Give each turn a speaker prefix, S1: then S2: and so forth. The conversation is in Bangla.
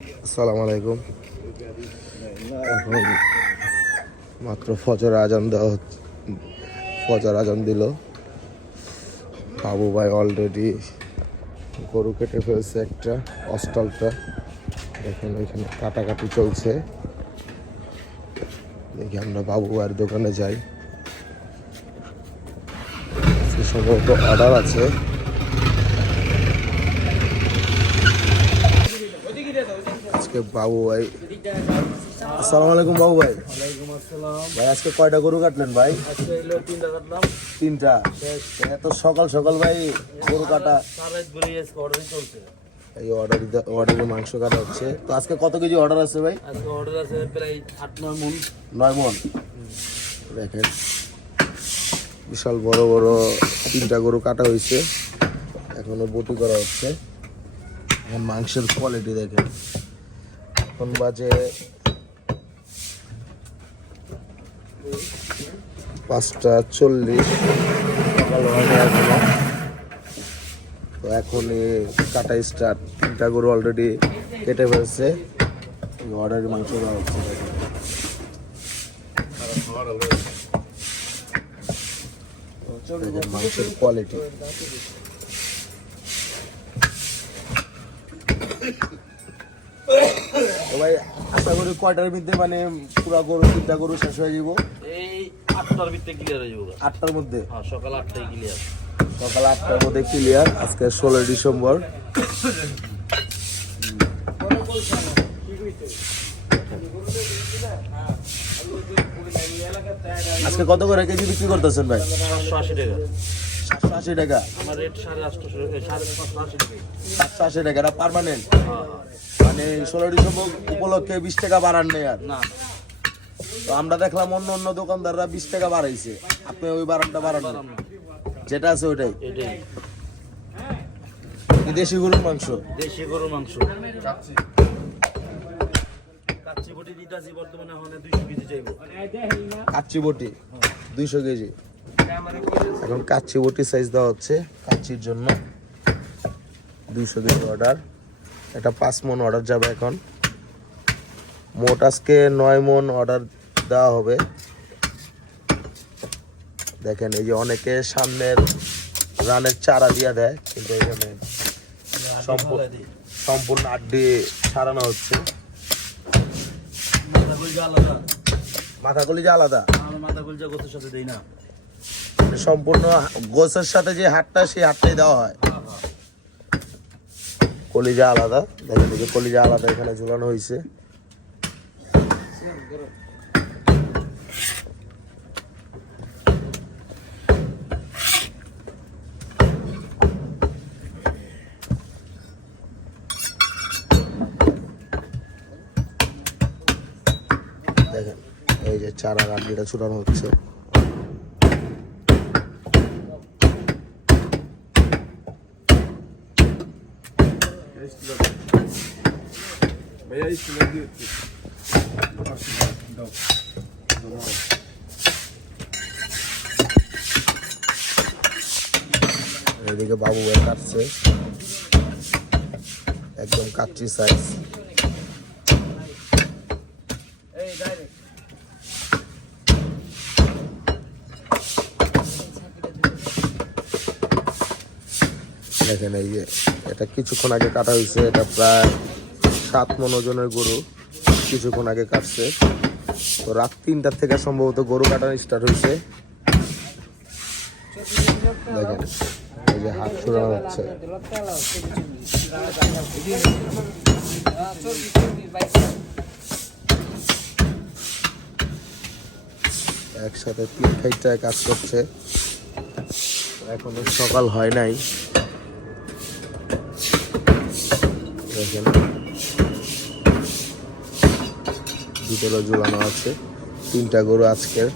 S1: আসসালামু আলাইকুম। এখন মাত্র ফজর আজান দেওয়া ফজর আজান দিল। বাবু ভাই অলরেডি গরু কেটে ফেলছে একটা, অস্টালটা। এখন ওইখানে কাটাকাটি চলছে। দেখি আমরা বাবু ভাইয়ের দোকানে যাই। সম্ভবত অর্ডার আছে। আজকে বাবু ভাই। আসসালামু আলাইকুম বাবু ভাই।
S2: ওয়ালাইকুম আসসালাম।
S1: ভাই আজকে কয়টা গরু কাটলেন ভাই?
S2: তিনটা কাটলাম।
S1: তিনটা। এত সকাল সকাল ভাই গরু কাটা। এই অর্ডার অর্ডারে মাংস কাটা হচ্ছে। তো আজকে কত কেজি অর্ডার আছে ভাই?
S2: আজকে অর্ডার আছে প্রায় আট নয় মন।
S1: নয় মন? দেখেন। বিশাল বড় বড় তিনটা গরু কাটা হয়েছে। এখনও বটি করা হচ্ছে। মাংসের কোয়ালিটি দেখেন। এখন বাজে পাঁচটা চল্লিশ। সকাল হয়নি এখনও তো এখন কাটা স্টার্ট তিনটা গরু অলরেডি কেটে ফেলছে। অর্ডারের মাংস দেওয়া হচ্ছে। মাংসের কোয়ালিটি ভাই আশা করি কয়টার মধ্যে মানে পুরা গরু তিনটা গরু শেষ হয়ে যাব
S2: এই আটটার ক্লিয়ার হয়ে যাব
S1: আটটার মধ্যে?
S2: হ্যাঁ সকাল আটটায় ক্লিয়ার
S1: সকাল আটটার মধ্যে ক্লিয়ার আজকে ষোলোই ডিসেম্বর। আজকে কত করে কেজি বিক্রি করতেছেন ভাই?
S2: সাতশো আশি টাকা।
S1: সাতশো আশি টাকা?
S2: আমার রেট সাড়ে আটশো সাড়ে পাঁচশো আশি টাকা।
S1: সাতশো আশি টাকা এটা পার্মানেন্ট মানে ষোলো ডিসেম্বর উপলক্ষে বিশ টাকা বাড়ান নেই আর।
S2: না।
S1: তো আমরা দেখলাম অন্য অন্য দোকানদাররা বিশ টাকা বাড়াইছে। আপনি ওই বাড়ানটা বাড়ান যেটা আছে ওইটাই
S2: এটাই।
S1: দেশি গরুর মাংস।
S2: দেশি গরুর মাংস। কাচ্চি। বটি দুইশো কেজি
S1: কাচ্চি বটি দুইশো কেজি। এখন কাচ্চি বটি সাইজ দেওয়া হচ্ছে। কাচ্চির জন্য দুইশো কেজি অর্ডার এটা পাঁচ মন অর্ডার যাবে এখন। মোট আজকে নয় মন অর্ডার দেওয়া হবে। দেখেন এই যে অনেকে সামনের রানের চারা দিয়ে দেয় কিন্তু এখানে সম্পূর্ণ আড্ডি সারানো হচ্ছে।
S2: মাথা গুলজা আলাদা?
S1: মাথা কলিজা
S2: সাথে দেই না।
S1: সম্পূর্ণ গোছের সাথে যে হাটটা সেই হাটটাই দেওয়া হ্যাঁ। কলিজা আলাদা। দেখেন এই যে কলিজা আলাদা এখানে ঝুলানো হয়েছে দেখেন, এই যে চারা গাড়িটা ছুটানো হচ্ছে। এদিকে বাবু ভাই কাটছে একদম কাচ্চি সাইজ
S2: এই ডাইরেক্ট
S1: দেখেন এই যে এটা কিছুক্ষণ আগে কাটা হয়েছে, এটা প্রায় সাত মন ওজনের গরু কিছুক্ষণ আগে কাটছে। তো রাত তিনটার থেকে সম্ভবত গরু কাটানো স্টার্ট হয়েছে। হাত ছুড়ানো হচ্ছে। একসাথে তিন খাইটায় কাজ করছে। এখনও সকাল হয় নাই। দেখেন। ভিতরে ঝুলানো আছে। তিনটা গরু আজকের।